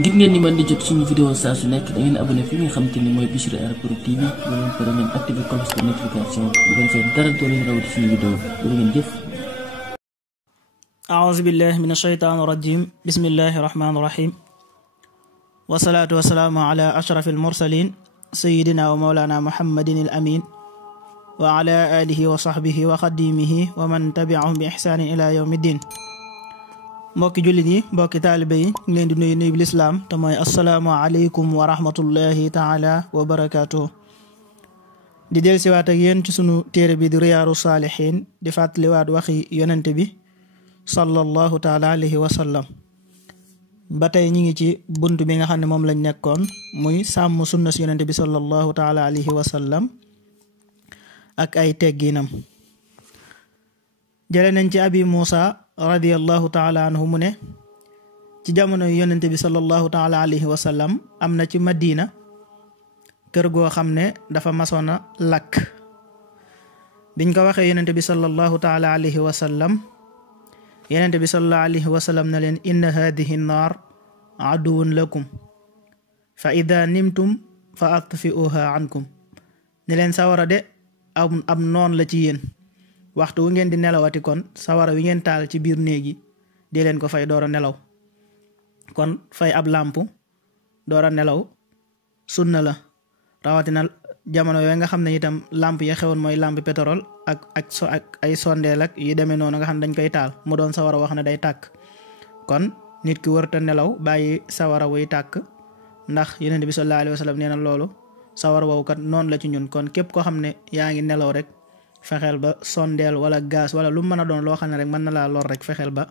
ngir ngeen di mën di jot suñu vidéo saa su nekk da ngeen abonné fi nga xam te ni mooy Bichri Art Prod TV ba ngeen pare ngeen activé cloche de notification bu ko defee dara doo leen rawati suñu vidéo bu ngeen jëf. أعوذ بالله من الشيطان الرجيم بسم الله الرحمن الرحيم والصلاة والسلام على أشرف المرسلين سيدنا ومولانا محمد الأمين وعلى آله وصحبه وخديمه ومن تبعهم بإحسان إلى يوم الدين. mbokki jullit yi mbokki taalibe yi ngi leen di nuyu bi lislaam te mooy assalaamu aleykum wa rahmatullahi taala wa barakaatuh. di del siwaat ak yéen ci sunu téere bi di Riyaadu Saalihiin di fàttaliwaat waxi yonente bi sallallahu taala alayhi wa sallam. ba tey ñi ngi ci bunt bi nga xam ne moom lañ nekkoon muy sàmm sunna si yonente bi sallallahu taala alayhi wa sallam ak ay tegginam. jële nañ ci abi Muusa radiyallahu taala anhu mu ne ci jamono yonente bi sallallahu taala alayhi wa sallam am na ci Madina kër goo xam ne dafa masoona lakk. biñ ko waxee yonente bi sallallahu taala alayhi wa sallam yonente bi sallallahu alayhi wa sallam na leen inna hadihi naar aduwun lakum fa ida nimtum fa atfiuha ankum ne leen sawara de am noon la ci yéen, waxtu wu ngeen di nelawati kon sawara wi ngeen taal ci biir néeg yi di leen ko fay door a nelaw. kon fay ab làmp door a nelaw sunna la, rawatina jamono yooyu nga xam ne itam làmp ya xewoon mooy làmp pétrole ak ay sondeel ak yu demee noonu nga xam ne dañ koy taal mu doon sawara wax ne day tàkk. kon nit ki warta nelaw bàyyi sawara wuy tàkk, ndax Yonent bi sallallahu alayhi wa sallam nee na loolu sawara woowu kat noonu la ci ñun. kon képp koo xam ne yaa ngi nelaw rek fexeel ba sondeel wala gaz wala lu mën a doon loo xam ne rek mën na laa lor rek fexeel ba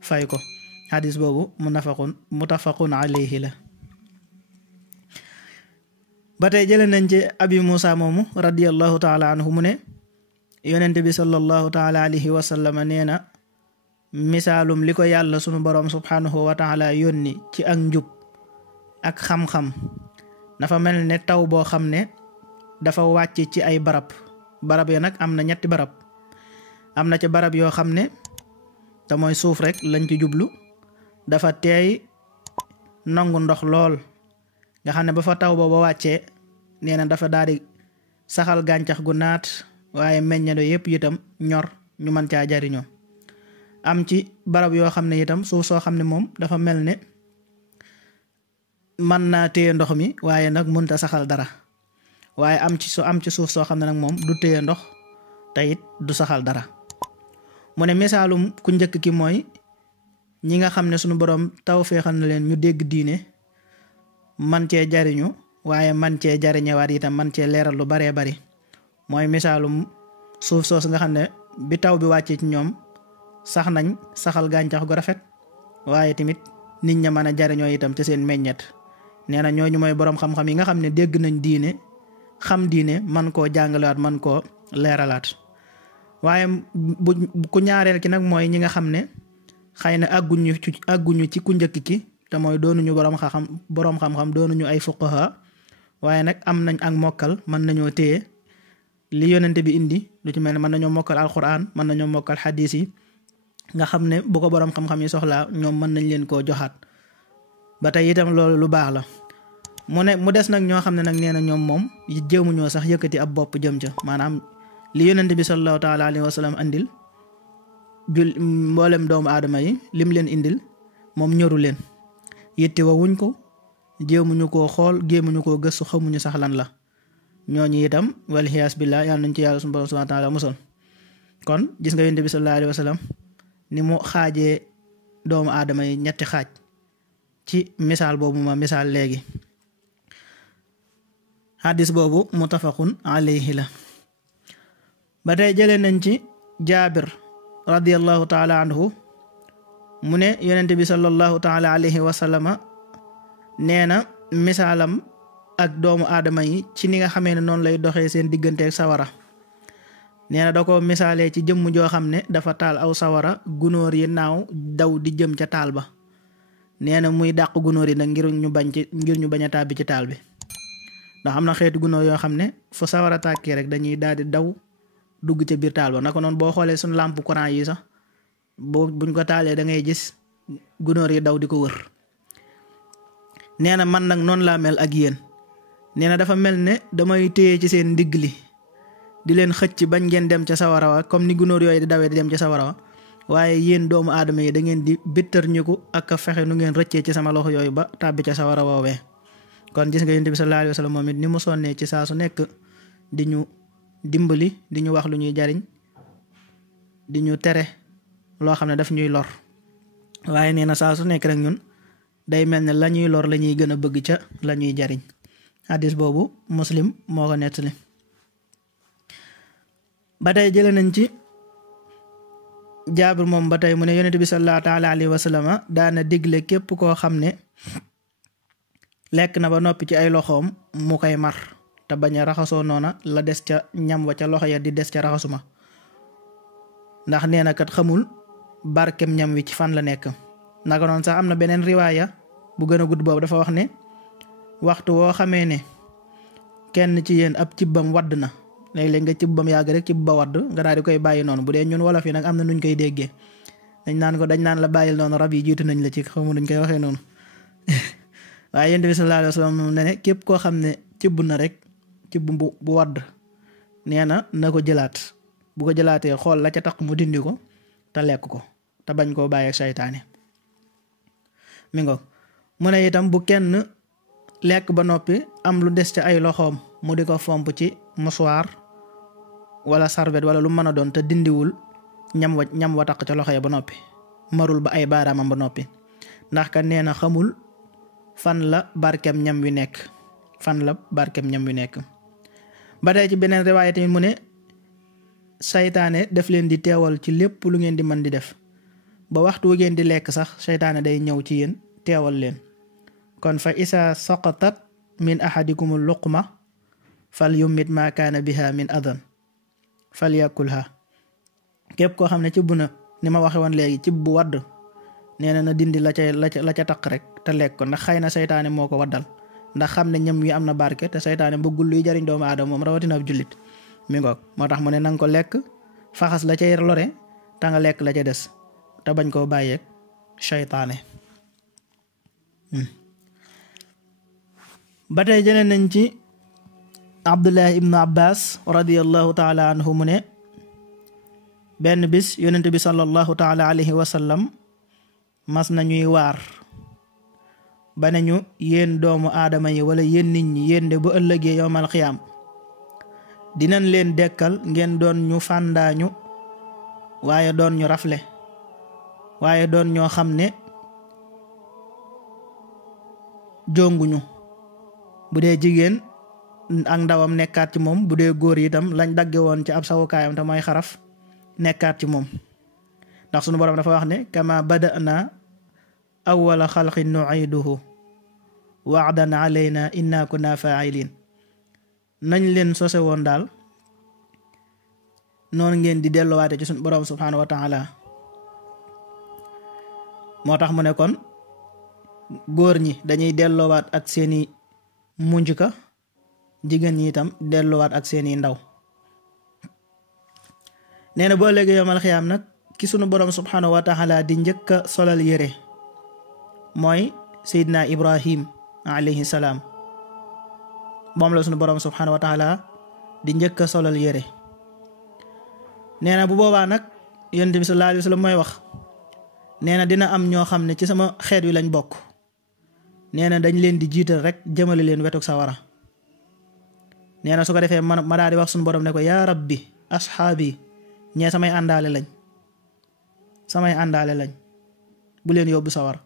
fay ko. hadis boobu muttafaqun alayhi la. ba tey jële nañ ci abi Muusa moomu radiyallahu taala anhu mu ne yonente bi sallallahu taala alayhi wa sallam nee na misaalum li ko yàlla sunu boroom subhanahu wa taala yónni ci ak njub ak xam-xam dafa mel ne taw boo xam ne dafa wàcc ci ay barab ya nag am na ñetti barab. am na ci barab yoo xam ne te mooy suuf rek lañ ci jublu, dafa teey nangu ndox lool nga xam ne ba fa taw booba wàccee nee na dafa daal di saxal gàncax gu naat waaye meññado yépp itam ñor ñu mën caa jariñoo. am ci barab yoo xam ne itam suuf soo xam ne moom dafa mel ne mën naa téye ndox mi waaye nag mënta saxal dara, waaye am ci suuf soo xam ne nag moom du téye ndox te it du saxal dara. mu ne misaalum ku njëkk ki mooy ñi nga xam ne sunu boroom taw feexal na leen ñu dégg diine man cee jariñu waaye man cee jariñewaat itam man cee leeral lu baree bari. mooy misaalum suuf soos nga xam ne bi taw bi wàccee ci ñoom sax nañ saxal gàncax gu rafet waaye tamit nit ña mën a jariñoo itam ci seen meññet. nee na ñooñu mooy boroom xam-xam yi nga xam ne dégg nañ diine xam diine man koo jàngalewaat man koo leeralaat. waaye ku ñaareel ki nag mooy ñi nga xam ne xëy na àgguñu ci ku njëkk ki te mooy doonuñu boroom xam-xam doonuñu ay fuqaha waaye nag am nañ ak mokkal mën nañoo téye li yonente bi indi lu ci mel ne mën nañoo mokkal alquran mën nañoo mokkal xadiis yi nga xam ne bu ko boroom xam-xam yi soxlaa ñoom mën nañ leen koo joxaat. ba tey itam loolu lu baax la. mu des nag ñoo xam ne nag nee na ñoom moom jéemuñoo sax yëkkati ab bopp jëm ca, maanaam li yonente bi sallallahu taala alayhi wa sallam andil mboolem doomu aadama yi lim leen indil moom ñoru leen, yitte wa wuñ ko, jéemuñu koo xool, jéemuñu koo gëstu, xamuñu sax lan la. ñooñu itam wal xiyaas billah yàlla nañ ci yàlla subhanahu wa taala musal. kon gis nga yonente bi sallallahu alayhi wa sallam ni mu xaajee doomu aadama yi ñetti xaaj ci misaal boobu ma misaal léegi. hadis boobu muttafaqun alayhi la. ba tey jëlee nañ ci Jaabir radiyallahu taala anhu mu ne yonente bi sallallahu taala alayhi wa sallama nee na misaalam ak doomu aadama yi ci ni nga xamee ne noonu lay doxee seen diggante ak sawara. nee na da ko misaalee ci jëmm joo xam ne dafa taal aw sawara, gunóor yi naaw daw di jëm ca taal ba. nee na muy dàq gunóor yi nag ngir ñu bañ a tàbbi ci taal bi, ndax am na xeetu gunóor yoo xam ne fu sawara tàkkee rek dañuy daal di daw dugg ca biir taal ba. naka noonu boo xoolee suñu làmp courant yi sax buñ ko taalee da ngay gis gunóor yi daw di ko wër. nee na man nag noonu laa mel ak yéen. nee na dafa mel ne damay téye ci seen ndigg li di leen xëcc bañ ngeen dem ca sawara wa comme ni gunóor yooyu di dawee di dem ca sawara wa, waaye yéen doomu aadama yi da ngeen di bittar ñiku ak a fexe nu ngeen rëccee ci sama loxo yooyu ba tàbbi ca sawara woowee. kon gis nga Yonent bi sallallahu alayhi wa sallam moom it ni mu sonnee ci saa su nekk di ñu dimbali, di ñu wax lu ñuy jariñ, di ñu tere loo xam ne daf ñuy lor, waaye nee na saa su nekk rek ñun day mel ne la ñuy lor la ñuy gën a bëgg ca la ñuy jariñ. hadis boobu Muslim moo ko nettali. ba tey jële nañ ci Jaabir moom ba tey mu ne Yonent bi sallallahu taala alayhi wa sallam daana digle képp koo xam ne lekk na ba noppi ci ay loxoom mu koy mar te bañ a raxasoo noona la des ca ñam wa ca loxo ya di des ca raxasuma, ndax nee na kat xamul barkem ñam wi ci fan la nekk. naka noonu sax am na beneen riwaaya bu gën a gudd boobu dafa wax ne waxtu woo xamee ne kenn ci yéen ab cibbam wadd na, léeg-léeg nga cibbam yàgg rek cibb ba wadd nga daal di koy bàyyi noonu. bu dee ñun wolof yi nag am na nuñ koy déggee, dañ naan la bàyyil noonu, rab yi jiitu nañ la ci, xamu nuñ koy waxee noonu. waaye Yonent bi sallallahu alayhi wa sallam ne képp koo xam ne cibb na rek cibb bu wadd, nee na ko jëlaat, bu ko jëlaatee xool la ca tax mu dindi ko te lekk ko te bañ koo bàyyi ak saytaane. mi ngo mu ne itam bu kenn lekk ba noppi am lu des ca ay loxoom mu di ko fomp ci mouchoir wala sarbet wala lu mën a doon te dindiwul ñam wa taq ca loxo ya ba noppi, marul ba ay baaraamam ba noppi, ndax ka nee na xamul fan la barkem ñam wi nekk. ba tey ci beneen riwaaya tamit mu ne saytaane daf leen di teewal ci lépp lu ngeen di mën di def, ba waxtu wu ngeen di lekk sax saytaane day ñëw ci yéen teewal leen. kon fa isa saqatat min ahadikumul luqma fal yummit ma kaana biha min adan fal yakulha. képp koo xam ne cibb na, ni ma waxe woon léegi, cibb bu wadd, nee na dindi la ca taq rek te lekk ko, ndax xëy na saytaane moo ko waddal, ndax xam ne ñam wi am na barke te saytaane bëggul luy jariñ doomu aadama moom rawatina ab jullit. mi ngoog moo tax mu ne nanga ko lekk, faxas la cay lore te nga lekk la ca des te bañ koo bàyyeeg saytaane. ba tey jëlee nañ ci Abdullah ibnu Abbas radiyallahu taala anhu mu ne benn bis Yonent bi sallallahu taala alayhi wa sallam mas nañuy waar ba nañu yéen doomu aadama yi wala yéen nit ñi, yéen de bu ëllëgee yowmal xiyaam dinañ leen dekkal ngeen doon ñu fàndaañu, waaye doon ñu rafle, waaye doon ñoo xam ne jonguñu. bu dee jigéen ak ndawam nekkaat ci moom, bu dee góor itam lañ dagge woon ci ab sawukaayam te mooy xaraf nekkaat ci moom, ndax sunu boroom dafa wax ne kama bada'na awwala xalqin nu'iduhu wa'dan alayna inna kunna fa'ilin. nañ leen sose woon daal noonu ngeen di delluwaate ci sunu boroom subhanahu wa ta'ala. moo tax mu ne kon góor ñi dañuy delloowaat ak seeni munjuka, jigéen ñi itam delloowaat ak seeni ndaw. nee na boo léegi yomal xiyaam nag ki sunu boroom subhanahu wa ta'ala di njëkk a solal yére mooy Seydina Ibrahim alayhi salaam. moom la sunu boroom subhanahu wa ta'ala di njëkk a solal yére. nee na bu boobaa nag Yonent bi sallallahu alayhi wa sallam mooy wax, nee na dina am ñoo xam ne ci sama xeet wi lañ bokk, nee na dañ leen di jiital rek jëmale leen wetuk sawara. nee na su ko defee ma daal di wax sunu boroom ne ko yaa rabbi ashaabi, ñee samay àndaale lañ bu leen yóbbu sawar.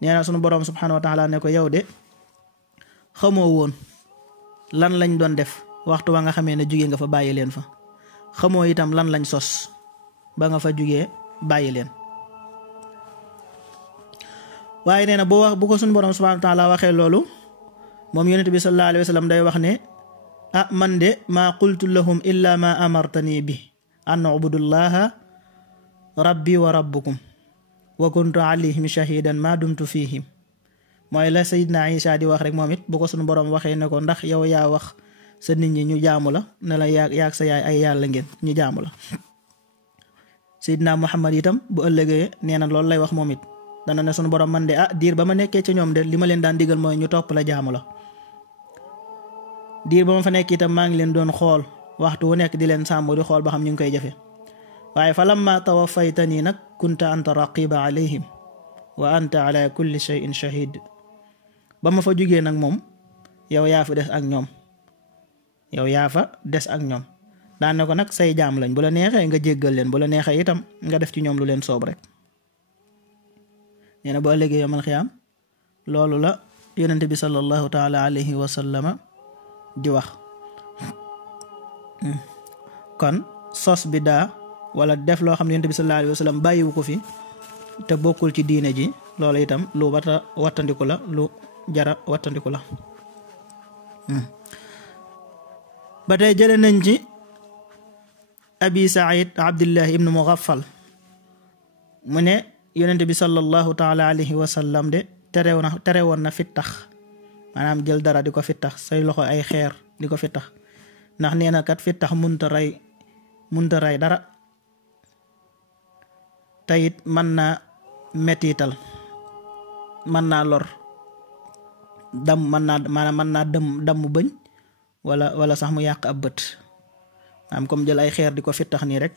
nee na sunu boroom subhanahu wa ta'ala ne ko yow de xamoo woon lan lañ doon def waxtu wa nga xamee ne jugee nga fa bàyyi leen fa, xamoo itam lan lañ sos ba nga fa jugee bàyyi leen. waaye nee na bu ko sunu boroom subhanahu wa ta'ala waxee loolu, moom Yonent bi sallallahu alayhi wa sallam day wax ne man de maa qultu lahum illa ma amartani bi an ubudullaha rabbi wa rabbukum wa kuntu alayhim shahidan ma dumtu fihim. mooy la Seydina Isa di wax rek moom it bu ko sunu boroom waxee ne ko ndax yow yaa wax sa nit ñi ñu jaamu la, ne la yaag sa yaay ay yàlla ngeen ñu jaamu la. Seydina Muhammad itam bu ëllëgee nee na loolu lay wax moom it, dana ne sunu borom man de diir ba ma nekkee ci ñoom de li ma leen daan digal mooy ñu topp la jaamu la. diir ba ma fa nekk itam maa ngi leen doon xool waxtu wu nekk di leen sàmm di xool ba xam ñu ngi koy jëfe waaye fa lamma tawaffaytanii nag kunta anta raqiba alayhim wa anta ala kulli shay'in shahid. ba ma fa jógee nag moom yow yaa fa des ak ñoom daan ne ko nag say jaam lañ bu la neexee nga jéggal leen bu la neexee itam nga def ci ñoom lu leen soob rek. nee na boo léegi yomal xiyaam loolu la yonente bi sallallahu taala alayhi wa sallama di wax. kon sos bi daa wala def loo xam ne yonente bi sallallahu alayhi wa sallam bàyyiwu ko fi te bokkul ci diine ji loolu itam lu wata wattandiku la lu jara wattandiku la. ba tey jële nañ ci abi said abdillah ibnu mughaffal mu ne yonente bi sallallahu taala alayhi wa sallam de tere woon na fittax maanaam jël dara di ko fittax say loxo ay xeer di ko fittax ndax nee na kat fittax munta rey dara tayit mën naa mettital mën naa lor mën naa damm bëñ wala sax mu yàq ab bët am comme jël ay xeer di ko fittax nii rek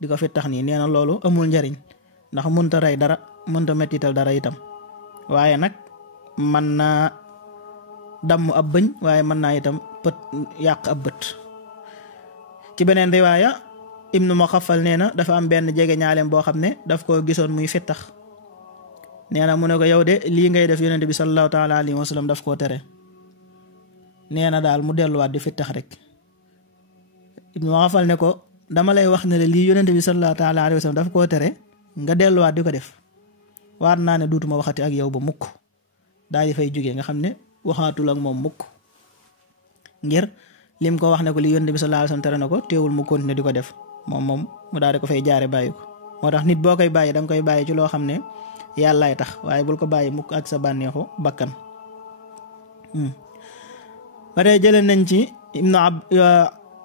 di ko fittax nii nee na loolu amul njariñ ndax munta rey dara munta mettital dara itam waaye nag mën naa damm ab bëñ waaye mën naa itam yàq ab bët. ci beneen riwaaya ibnu Muxaffal nee na dafa am benn jege ñaaleem boo xam ne daf ko gisoon muy fittax nee na mu ne ko yow de lii ngay def yonente bi sallallahu taala alayhi wa sallam daf koo tere. nee na daal mu delluwaat di fittax rek. ibnu Muxaffal ne ko dama lay wax ne lii yonente bi sallallahu taala alayhi wa sallam daf koo tere nga delluwaat di ko def waat naa ne duutuma waxati ak yow ba mukk daal di fay jógee nga xam ne waxaatul ak moom mukk ngir lim ko wax ne ko li yonent bi sallallahu alayhi wasallam tere na ko teewul mu continuer di ko def moom mu daal di ko fay jaare bàyyi ko. moo tax nit boo koy bàyyi danga koy bàyyi ci loo xam ne yàllaay tax waaye bul ko bàyyi mukk ak sa bànneexu bakkan. ba tey jëlee nañ ci ibnu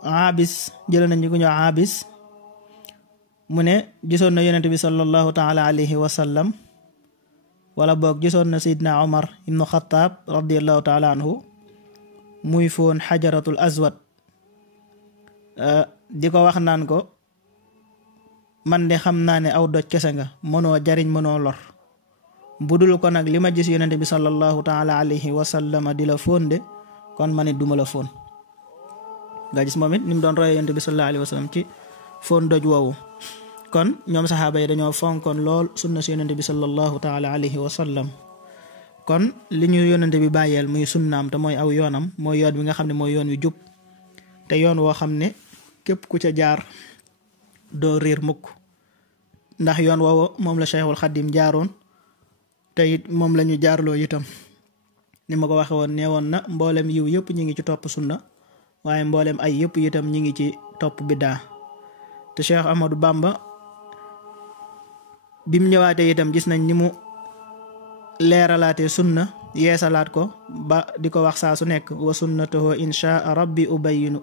abis jëlee nañ ci ku ñu abis mu ne gisoon na yonent bi sallallahu taala alayhi wa sallam wala boog gisoon na Seydina Omar ibnu Xattaab radiallahu taala anhu muy foon xajaratul aswad di ko wax naan ko man de xam naa ne aw doj kese nga mënoo jariñ mënoo lor budul ko nag li ma gis yonent bi sallallahu taala alayhi wa sallam di la foon de kon ma ne duma la foon. nga gis moom it ni mu doon roye yonent bi sallallahu alayhi wa sallam ci foon doj woowu. kon ñoom saxaaba yi dañoo fonkoon lool sunna si yonente bi sallallahu taala alayhi wa sallam. kon li ñu yonente bi bàyyeel muy sunnaam te mooy aw yoonam mooy yoon bi nga xam ne mooy yoon wi jub te yoon woo xam ne képp ku ca jaar doo réer mukk ndax yoon woowu moom la Cheikhul Xadim jaaroon te it moom la ñu jaarloo itam ni ma ko waxe woon nee woon na mboolem yiw yëpp ñi ngi ci topp sunna waaye mboolem ay yëpp itam ñi ngi ci topp biddaa te Cheikh Ahmadou Bamba bim ñëwaatee itam gis nañ ni mu leeralaatee sunna yeesalaat ko ba di ko wax saa su nekk wa sunnatuhu inshaa rabbi ubayinu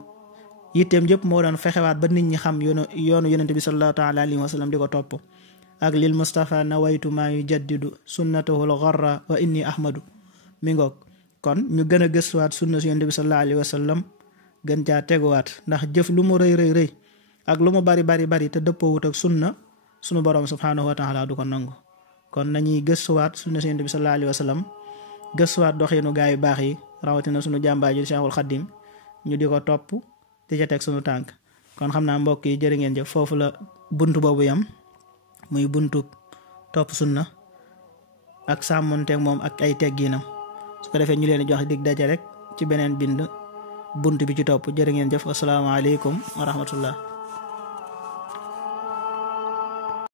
yitteem yëpp moo doon fexewaat ba nit ñi xam yoonu yonente bi sallallahu taala alayhi wa sallam di ko topp ak lil Mustafa nawaytu maa yujaddidu sunnatuhu al gharra wa inni ahmadu mi ngoog kon ñu gën a gëstuwaat sunna si yonente bi sallallahu alayhi wa sallam gën caa teguwaat ndax jëf lu mu rëy ak lu mu bari te dëppoowut ak sunna sunu borom subhanahu wa taala du ko nangu. kon nañuy gëstuwaat sunna si yonent bi sallallahu alayhi wa sallam gëstuwaat doxinu gaa yu baax yi rawatina sunu jàmbaar ji Cheikhul Khadim ñu di ko topp di ca teg sunu tànk. kon xam naa mbokk yi jërë ngeen jëf foofu la buntu boobu yam muy buntu topp sunna ak sàmmonteeg moom ak ay tegginam su ko defee ñu leen di jox dig daje rek ci beneen bind bunt bi ci topp jërë ngeen jëf asalaamaaleykum wa rahmatullah.